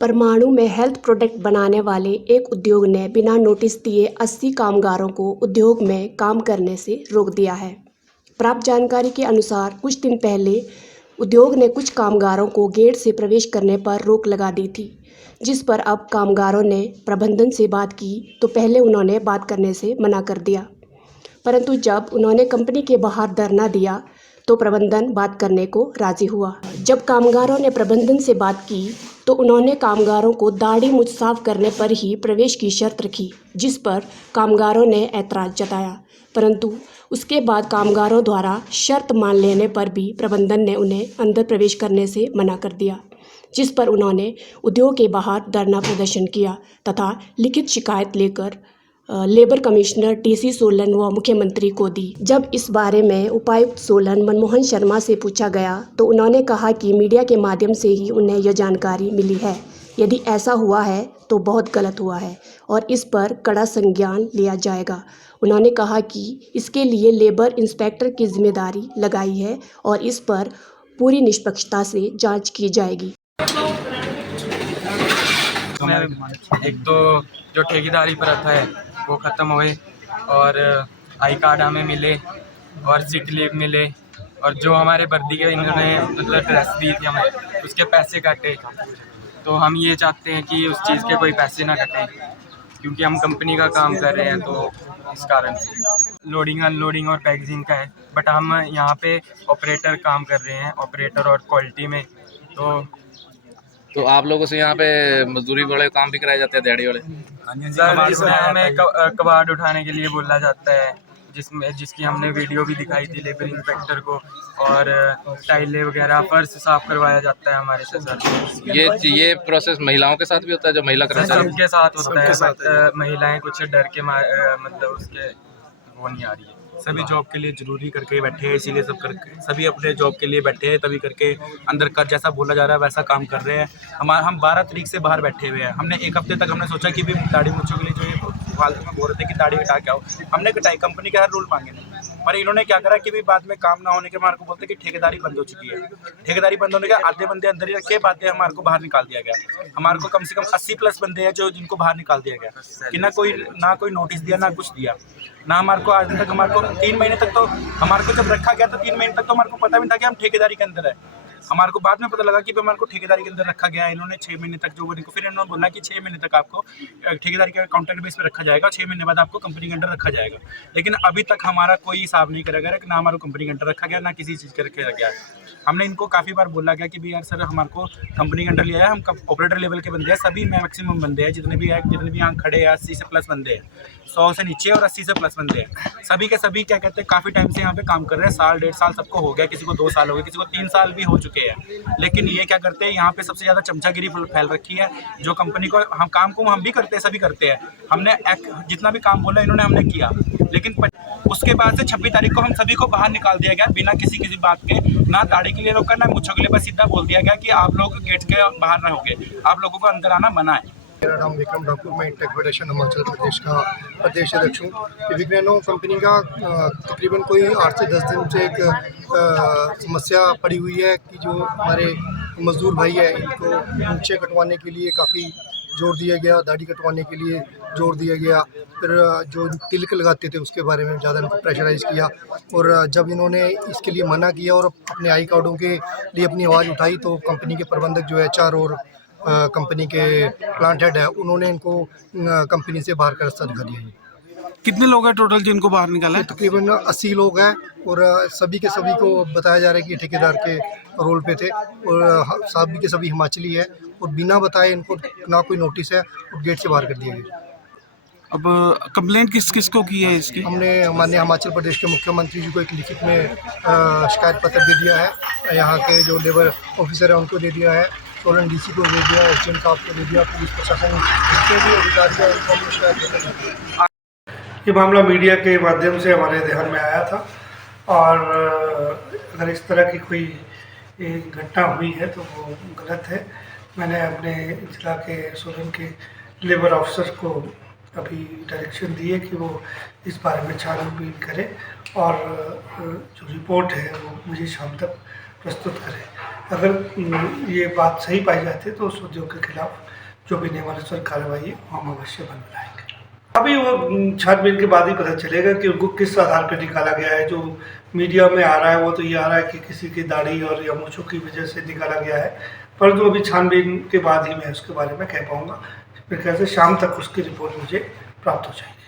परमाणु में health product बनाने वाले एक उद्योग ने बिना नोटिस दिए 80 कामगारों को उद्योग में काम करने से रोक दिया है। प्राप्त जानकारी के अनुसार कुछ दिन पहले उद्योग ने कुछ कामगारों को गेट से प्रवेश करने पर रोक लगा दी थी, जिस पर अब कामगारों ने प्रबंधन से बात की तो पहले उन्होंने बात करने से मना कर दिया, परंतु जब उन्होंने कंपनी के बाहर धरना दिया तो प्रबंधन बात करने को राजी हुआ। जब कामगारों ने प्रबंधन से बात की तो उन्होंने कामगारों को दाढ़ी मूंछ साफ करने पर ही प्रवेश की शर्त रखी, जिस पर कामगारों ने ऐतराज़ जताया, परंतु उसके बाद कामगारों द्वारा शर्त मान लेने पर भी प्रबंधन ने उन्हें अंदर प्रवेश करने से मना कर दिया, जिस पर उन्होंने उद्योग के बाहर धरना प्रदर्शन किया तथा लिखित शिकायत लेकर लेबर कमिश्नर टीसी सोलन व मुख्यमंत्री को दी। जब इस बारे में उपायुक्त सोलन मनमोहन शर्मा से पूछा गया तो उन्होंने कहा कि मीडिया के माध्यम से ही उन्हें यह जानकारी मिली है। यदि ऐसा हुआ है तो बहुत गलत हुआ है और इस पर कड़ा संज्ञान लिया जाएगा। उन्होंने कहा कि इसके लिए लेबर इंस्पेक्टर की जिम्मेदारी लगाई है और इस पर पूरी निष्पक्षता से जाँच की जाएगी। एक तो जो ठेकेदारी प्रथा है वो ख़त्म होए और आई कार्ड हमें मिले और सिक लीव मिले और जो हमारे वर्दी के इन्होंने मतलब ड्रेस दी थी हमें उसके पैसे काटे। तो हम ये चाहते हैं कि उस चीज़ के कोई पैसे ना कटें, क्योंकि हम कंपनी का काम कर रहे हैं, तो इस कारण से लोडिंग अनलोडिंग और पैकेजिंग का है। बट हम यहाँ पे ऑपरेटर काम कर रहे हैं, ऑपरेटर और क्वालिटी में। तो आप लोगों से यहाँ पे मजदूरी वाले काम भी कराए जाते हैं, दिहाड़ी वाले? सर, इसमें हमें कबाड़ उठाने के लिए बोला जाता है, जिसकी हमने वीडियो भी दिखाई थी लेबर इंस्पेक्टर को, और टाइलें वगैरह फर्श साफ करवाया जाता है हमारे से। सर, ये प्रोसेस महिलाओं के साथ भी होता है? जो महिला कर्मचारी सबके साथ होता है, बट महिलाएं कुछ डर के मतलब उसके वो नहीं आ रही है। सभी जॉब के लिए जरूरी करके बैठे हैं, इसीलिए सब करके सभी अपने जॉब के लिए बैठे हैं, तभी करके अंदर कर जैसा बोला जा रहा है वैसा काम कर रहे हैं। हम 12 तारीख से बाहर बैठे हुए हैं। हमने एक हफ्ते तक हमने सोचा कि भी दाढ़ी मूंछों के लिए जो ये फालतू में बोल रहे थे कि दाढ़ी हटा के आओ, हमने कटाई, कंपनी के हर रूल मांगे नहीं, पर इन्होंने क्या करा कि भी बाद में काम ना होने के हमारे को बोलते कि ठेकेदारी बंद हो चुकी है। ठेकेदारी बंद होने के आधे बंदे अंदर ही रखे, बातें हमारे को बाहर निकाल दिया गया। हमारे को कम से कम 80+ बंदे हैं जो जिनको बाहर निकाल दिया गया कि ना कोई नोटिस दिया, ना कुछ दिया, ना हमारे को आज तक। हमारे को 3 महीने तक तो हमारे को जब रखा गया तो 3 महीने तक तो हमारे को पता भी नहीं था कि हम ठेकेदारी के अंदर है। हमारे को बाद में पता लगा कि हमारे को ठेकेदारी के अंदर रखा गया है। इन्होंने 6 महीने तक जो इनको फिर इन्होंने बोला कि 6 महीने तक आपको ठेकेदारी के कॉन्ट्रैक्ट बेस पर रखा जाएगा, 6 महीने बाद आपको कंपनी के अंदर रखा जाएगा। लेकिन अभी तक हमारा कोई हिसाब नहीं करा गया कि ना हमारे कंपनी के अंदर रखा गया, ना किसी चीज़ के रखा गया है। हमने इनको काफ़ी बार बोला गया कि भी यार सर, हमारे को कंपनी के अंडर लिया है, हम ऑपरेटर लेवल के बंदे हैं, सभी मैक्सिमम बंदे हैं जितने भी यहाँ खड़े हैं, 80 से प्लस बंदे हैं, 100 से नीचे और 80 से प्लस बंदे हैं। सभी के सभी क्या कहते हैं काफ़ी टाइम से यहाँ पे काम कर रहे हैं, साल 1.5 साल सबको हो गया, किसी को 2 साल हो गए, किसी को 3 साल भी हो चुके हैं। लेकिन ये क्या करते हैं, यहाँ पे सबसे ज़्यादा चमचागिरी फैल रखी है। जो कंपनी को हम काम को हम भी करते हैं, सभी करते हैं, हमने जितना भी काम बोला इन्होंने हमने किया, लेकिन उसके बाद से 26 तारीख को हम सभी को बाहर निकाल दिया गया बिना किसी बात के। ना दाढ़ी के लिए रोका, ना मुच्छों के लिए, बस सीधा बोल दिया गया कि आप लोग गेट के बाहर रहोगे, आप लोगों को अंदर आना मना है। मेरा नाम विक्रम ठाकुर, मैं इंटेक फेडरेशन हिमाचल प्रदेश का प्रदेश अध्यक्ष हूँ। विग्रेनो कंपनी का तकरीबन कोई 8 से 10 दिन से एक समस्या पड़ी हुई है कि जो हमारे मजदूर भाई है इनको मूंछें कटवाने के लिए काफ़ी जोर दिया गया, दाढ़ी कटवाने के लिए जोर दिया गया, फिर जो तिलक लगाते थे उसके बारे में ज़्यादा इनको प्रेशराइज़ किया। और जब इन्होंने इसके लिए मना किया और अपने आई कार्डों के लिए अपनी आवाज़ उठाई तो कंपनी के प्रबंधक जो HR और कंपनी के प्लांट हेड है उन्होंने इनको कंपनी से बाहर का रास्ता दिखा दिया। कितने लोग हैं टोटल जिनको बाहर निकाला है? तकरीबन 80 लोग हैं और सभी के सभी को बताया जा रहा है कि ठेकेदार के रोल पे थे और सभी के सभी हिमाचली है और बिना बताए इनको ना कोई नोटिस है और गेट से बाहर कर दिया गया। अब कंप्लेंट किस को की है इसकी? हमने माननीय हिमाचल प्रदेश के मुख्यमंत्री जी को एक लिखित में शिकायत पत्र दे दिया है, यहाँ के जो लेबर ऑफिसर है उनको दे दिया है, सोलन DC को दे दिया, SDM साहब को दे दिया, पुलिस प्रशासन जितने भी अधिकारी हैं उनको हमने शिकायत पत्र दे दिया। ये मामला मीडिया के माध्यम से हमारे ध्यान में आया था और अगर इस तरह की कोई घटना हुई है तो वो गलत है। मैंने अपने जिला के सोलन के लेबर ऑफिसर को अभी डायरेक्शन दी है कि वो इस बारे में छानबीन करें और जो रिपोर्ट है वो मुझे शाम तक प्रस्तुत करें। अगर ये बात सही पाई जाती है तो उस उद्योग के खिलाफ जो भी नियमानुसार कार्रवाई है वो हम अवश्य बंद बनाएंगे। अभी वो छानबीन के बाद ही पता चलेगा कि उनको किस आधार पर निकाला गया है। जो मीडिया में आ रहा है वो तो ये आ रहा है कि किसी की दाढ़ी और या मूंछों की वजह से निकाला गया है, परंतु अभी छानबीन के बाद ही मैं उसके बारे में कह पाऊँगा। मेरे ख्याल से शाम तक उसकी रिपोर्ट मुझे प्राप्त हो जाएगी।